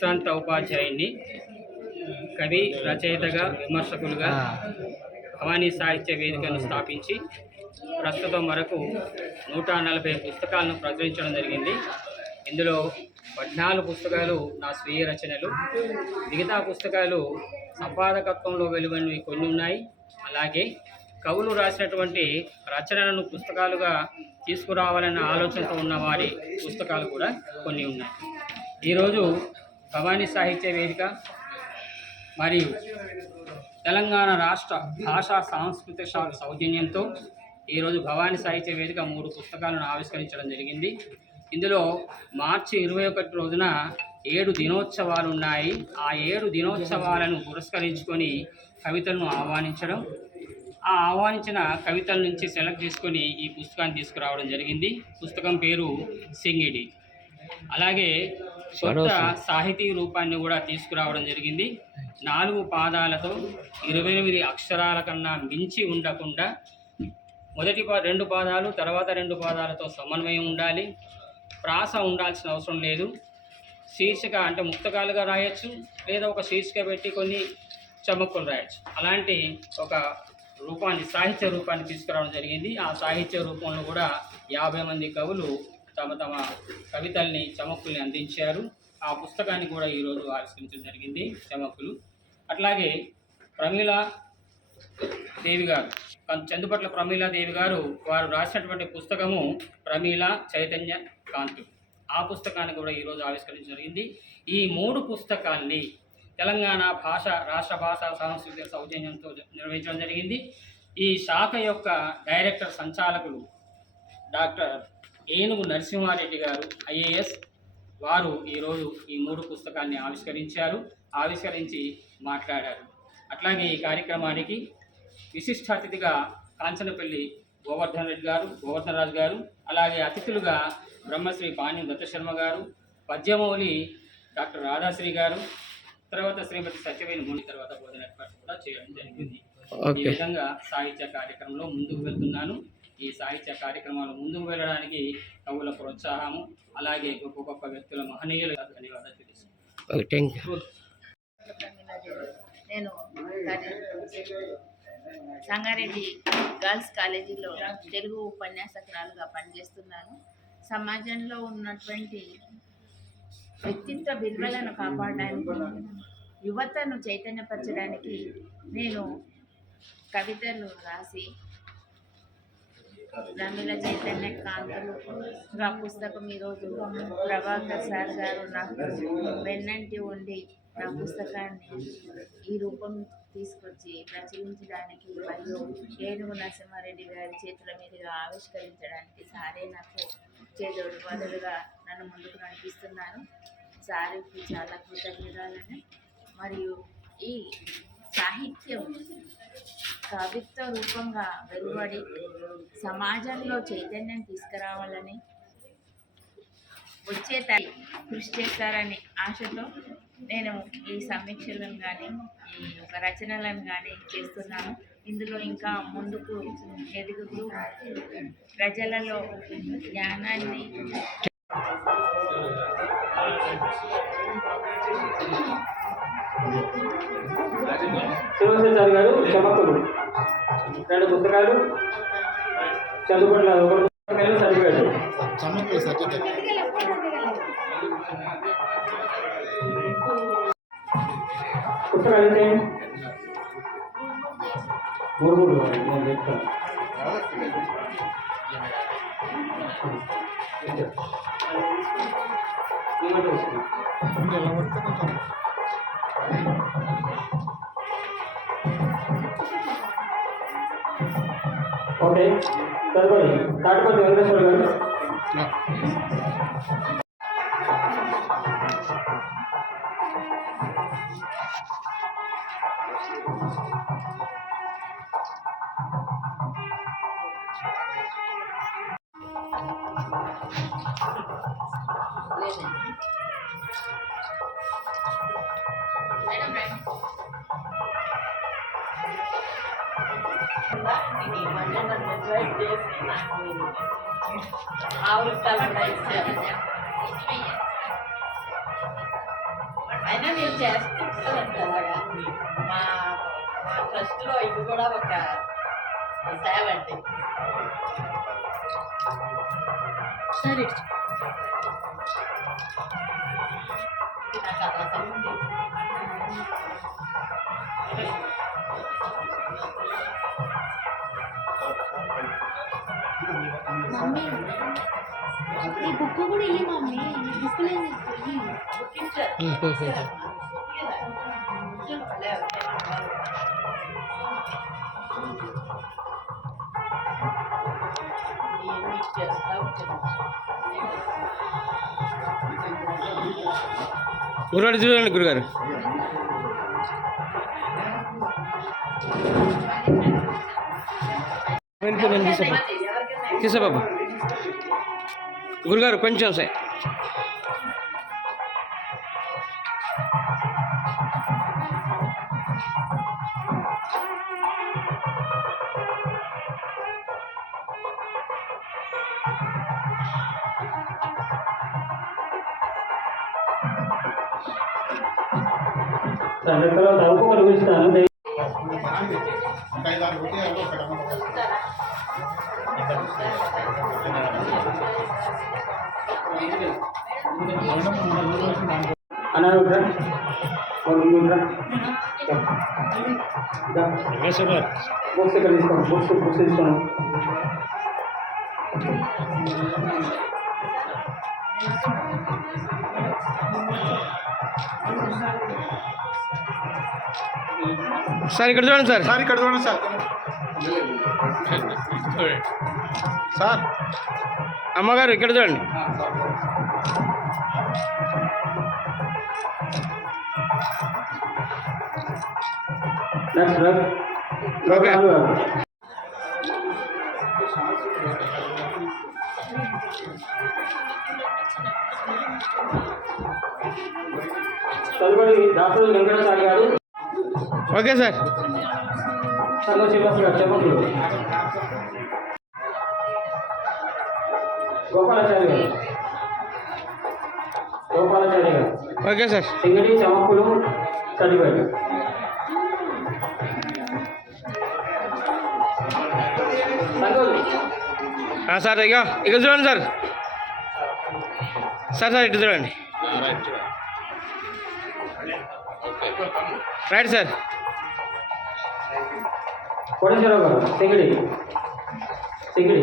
విశ్రాంత ఉపాధ్యాయుని, కవి, రచయితగా, విమర్శకులుగా భవానీ సాహిత్య వేదికను స్థాపించి ప్రస్తుతం వరకు 140 పుస్తకాలను ప్రచురించడం జరిగింది. ఇందులో 14 పుస్తకాలు నా స్వీయ రచనలు, మిగతా పుస్తకాలు సంపాదకత్వంలో వెలువడినవి కొన్ని ఉన్నాయి. అలాగే కవులు రాసినటువంటి రచనలను పుస్తకాలుగా తీసుకురావాలన్న ఆలోచనతో ఉన్న వారి పుస్తకాలు కూడా కొన్ని ఉన్నాయి. ఈరోజు భవానీ సాహిత్య వేదిక మరియు తెలంగాణ రాష్ట్ర భాషా సాంస్కృతిక శాఖ సౌజన్యంతో ఈరోజు భవానీ సాహిత్య వేదిక 3 పుస్తకాలను ఆవిష్కరించడం జరిగింది. ఇందులో మార్చి 21 రోజున 7 దినోత్సవాలు ఉన్నాయి. ఆ 7 దినోత్సవాలను పురస్కరించుకొని కవితలను ఆహ్వానించడం, ఆ ఆహ్వానించిన కవితల నుంచి సెలెక్ట్ చేసుకొని ఈ పుస్తకాన్ని తీసుకురావడం జరిగింది. పుస్తకం పేరు సింగిడి. అలాగే కొత్త సాహితీ రూపాన్ని కూడా తీసుకురావడం జరిగింది. 4 పాదాలతో 28 అక్షరాల కన్నా మించి ఉండకుండా మొదటి 2 పాదాలు తర్వాత 2 పాదాలతో సమన్వయం ఉండాలి. ప్రాస ఉండాల్సిన అవసరం లేదు. శీర్షిక అంటే ముక్తకాలుగా రాయొచ్చు, లేదా ఒక శీర్షిక పెట్టి కొన్ని చమక్కులు రాయొచ్చు. అలాంటి ఒక రూపాన్ని, సాహిత్య రూపాన్ని తీసుకురావడం జరిగింది. ఆ సాహిత్య రూపంలో కూడా 50 మంది కవులు తమ తమ కవితల్ని, చమక్కుల్ని అందించారు. ఆ పుస్తకాన్ని కూడా ఈరోజు ఆవిష్కరించడం జరిగింది, చమక్కులు. అట్లాగే ప్రమీలాదేవి గారు, చందుపట్ల ప్రమీలాదేవి గారు, వారు రాసినటువంటి పుస్తకము ప్రమీల చైతన్య కాంతులు. ఆ పుస్తకాన్ని కూడా ఈరోజు ఆవిష్కరించడం జరిగింది. ఈ 3 పుస్తకాల్ని తెలంగాణ రాష్ట్ర భాషా సాంస్కృతిక సౌజన్యంతో నిర్వహించడం జరిగింది. ఈ శాఖ యొక్క డైరెక్టర్ సంచాలకులు డాక్టర్ ఏనుగు నరసింహారెడ్డి గారు, ఐఏఎస్, వారు ఈరోజు ఈ 3 పుస్తకాన్ని ఆవిష్కరించి మాట్లాడారు. అట్లాగే ఈ కార్యక్రమానికి విశిష్ట అతిథిగా కాంచనపల్లి గోవర్ధన్ రాజు గారు, అలాగే అతిథులుగా బ్రహ్మశ్రీ పాణ్యం దత్తశర్మ గారు, పద్యమౌళి డాక్టర్ రాధాశ్రీ గారు, తర్వాత శ్రీమతి సత్యవేణి ముని తర్వాత బోధన ఏర్పాటు కూడా చేయడం జరిగింది. ఈ విధంగా సాహిత్య కార్యక్రమంలో ముందుకు వెళ్తున్నాను. ఈ సాహిత్య కార్యక్రమాలు ముందుకు వెళ్ళడానికి కవుల ప్రోత్సాహము, అలాగే గొప్ప గొప్ప వ్యక్తుల మహనీయులు ధన్యవాదాలు తెలుస్తున్నాను. నేను సంగారెడ్డి గర్ల్స్ కాలేజీలో తెలుగు ఉపన్యాసకురాలుగా పనిచేస్తున్నాను. సమాజంలో ఉన్నటువంటి వ్యక్తిత్వ విలువలను కాపాడడానికి, యువతను చైతన్యపరచడానికి నేను కవితలు రాసి ప్రమీల చైతన్య కాంతులు ఆ పుస్తకం ఈరోజు ప్రభాకర్ సార్ గారు నాకు వెన్నంటి ఉండి నా పుస్తకాన్ని ఈ రూపం తీసుకొచ్చి ప్రచురించడానికి మరియు ఏనుగు నరసింహారెడ్డి గారి చేతుల మీదుగా ఆవిష్కరించడానికి సారే నాకు చేదోడు బదులుగా నన్ను ముందుకు నడిపిస్తున్నారు. సార్కి చాలా కృతజ్ఞతలని. మరియు ఈ సాహిత్యం కవిత్వ రూపంగా వెలువడి సమాజంలో చైతన్యం తీసుకురావాలని వచ్చే కృషి చేస్తారని ఆశతో నేను ఈ సమీక్షలను కానీ ఈ ఒక రచనలను కానీ చేస్తున్నాను. ఇందులో ఇంకా ముందుకు ఎదుగుతూ ప్రజలలో జ్ఞానాన్ని శివశంకర్ గారు చమక్కులు 2 పుస్తకాలు, చదువుకున్న సర్టిఫికేట్ పుస్తకాలు అంటే 3 నేను చెప్తాను. ఓకే, తదుపరి తాటిపల్లి వెంకటేశ్వర గారు. ఆవులు అయినా మీరు చేస్తారంట అలాగా. మా మా ట్రస్ట్లో ఇది కూడా ఒక సేవ అండి. సరే నాకు అలా సంబంధం. మమ్మీ ఈ బుక్ కూడా ఇయ్యి మమ్మీ, ఈ బుక్ లేదు గురుగారు చూడండి గురుగారు. తీసా బాబు గురుగారు కొంచెం సార్. తర్వాత ఇంకొకటి పిలుస్తాను. అనారుద్ర బుక్స్ ఇక్కడ తీసుకోండి, బుక్స్ తీసుకోండి. సార్ ఇక్కడ చూడండి సార్. సార్ ఇక్కడ చూడండి సార్. సార్ అమ్మగారు ఇక్కడ చూడండి. నెక్స్ట్ ఓకే తదుపరి డాక్టర్ వెంకటసారి గారు, ఓకే సార్. సర్వ శ్రీనివాస్ గారు చెప్పండి. గోపాలాచారి గారు, గోపాలాచారి గారు, ఓకే సార్. సింగడి చమక్కులు సర్టిఫికేట్. సార్ ఇక ఇక చూడండి సార్. సార్ సార్ ఇటు చూడండి. Right sir. కోటేశ్వరరావు గారు, సింగడి సింగడి.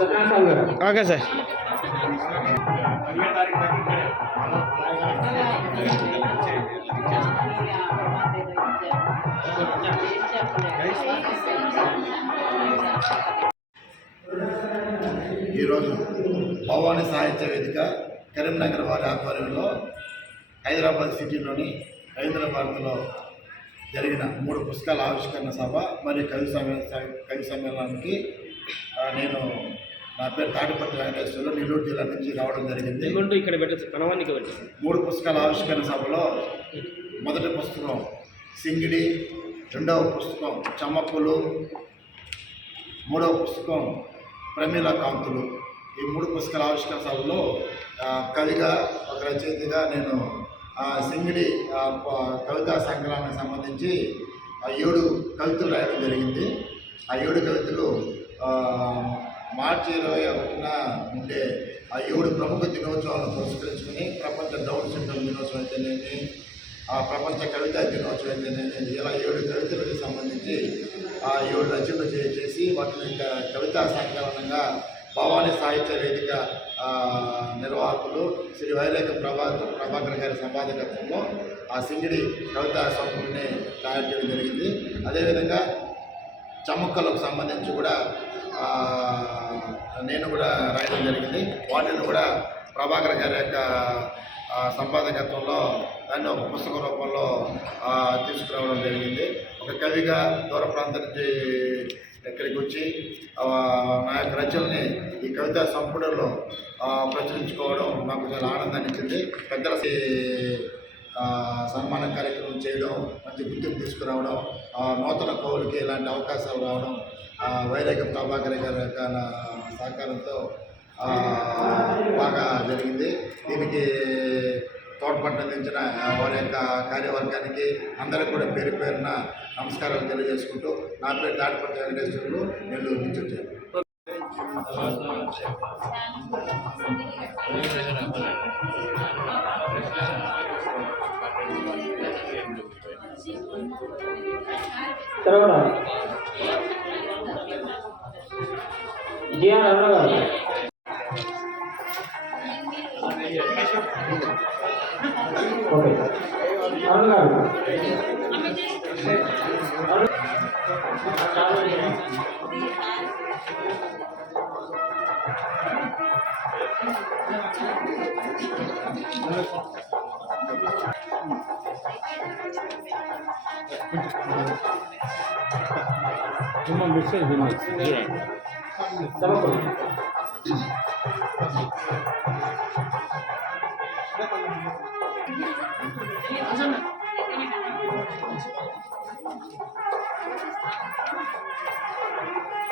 సత్యనారాయణ గారు, ఓకే సార్. ఈరోజు భవానీ సాహిత్య వేదిక కరీంనగర్ వారి ఆధ్వర్యంలో హైదరాబాద్ సిటీలోని హైదరాబాద్లో జరిగిన 3 పుస్తకాల ఆవిష్కరణ సభ మరియు కవి సమ్మేళనానికి నేను నా పేరు తాటిపత్రి వెంకటేశ్వర్లు, నెల్లూరు జిల్లా నుంచి రావడం జరిగింది. ఇక్కడ పెట్టచ్చు, 3 పుస్తకాల ఆవిష్కరణ సభలో మొదటి పుస్తకం సింగిడి, రెండవ పుస్తకం చమ్మక్కులు, మూడవ పుస్తకం ప్రమీల కాంతులు. ఈ 3 పుస్తకాల ఆవిష్కరణ సభలో కవిగా ఒక రచయితగా నేను సింగిడి కవితా సంకలనానికి సంబంధించి 7 కవితలు రాయడం జరిగింది. ఆ 7 కవితలు మార్చి 21న ఉండే ఆ 7 ప్రముఖ దినోత్సవాలను పురస్కరించుకుని ప్రపంచ డౌన్ సిండ్రోమ్ దినోత్సవం అయితేనేమి, ప్రపంచ కవితా దినోత్సవం అయితేనేమి, ఇలా 7 కవితలకు సంబంధించి 7 రచనలు చేసి వాటిని కవితా సంకలనంగా భవానీ సాహిత్య వేదిక నిర్వాహకులు శ్రీ వైలేక ప్రభాకర్ గారి సంపాదకత్వంలో ఆ సింగిడి కవితా సంపుటిని తయారు చేయడం జరిగింది. అదేవిధంగా చమ్మక్కలకు సంబంధించి కూడా నేను కూడా రాయడం జరిగింది. వాటిని కూడా ప్రభాకర్ గారి యొక్క సంపాదకత్వంలో దాన్ని ఒక పుస్తక రూపంలో తీసుకురావడం జరిగింది. ఒక కవిగా దూర ప్రాంతం నుంచి ఇక్కడికి వచ్చి నా యొక్క రచనల్ని ఈ కవితా సంపుటంలో ప్రచురించుకోవడం నాకు చాలా ఆనందాన్ని ఇచ్చింది. పెద్దల సన్మాన కార్యక్రమం చేయడం, మంచి గుర్తింపు తీసుకురావడం, నూతన కవులకి ఇలాంటి అవకాశాలు రావడం, వైరాగ్యం ప్రభాకర్ గారి యొక్క సహకారంతో బాగా జరిగింది. దీనికి తోడ్పడిన వారి యొక్క కార్యవర్గానికి అందరికీ కూడా పేరు పేరున నమస్కారాలు తెలియజేసుకుంటూ నా పేరు తాటిపత్రి వెంకటేశ్వరులు, నెల్లూరు నుంచి వచ్చాను. తర్వాత జిఆర్ అన్న గారు. ఓకే అన్న గారు.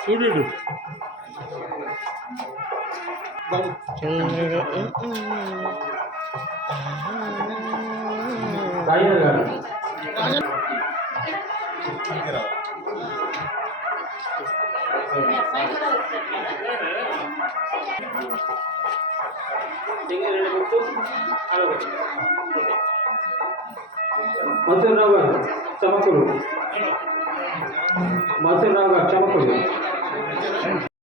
చూడు రాజేంద్ర గారు. మసూర్రావు గారు చమకులు.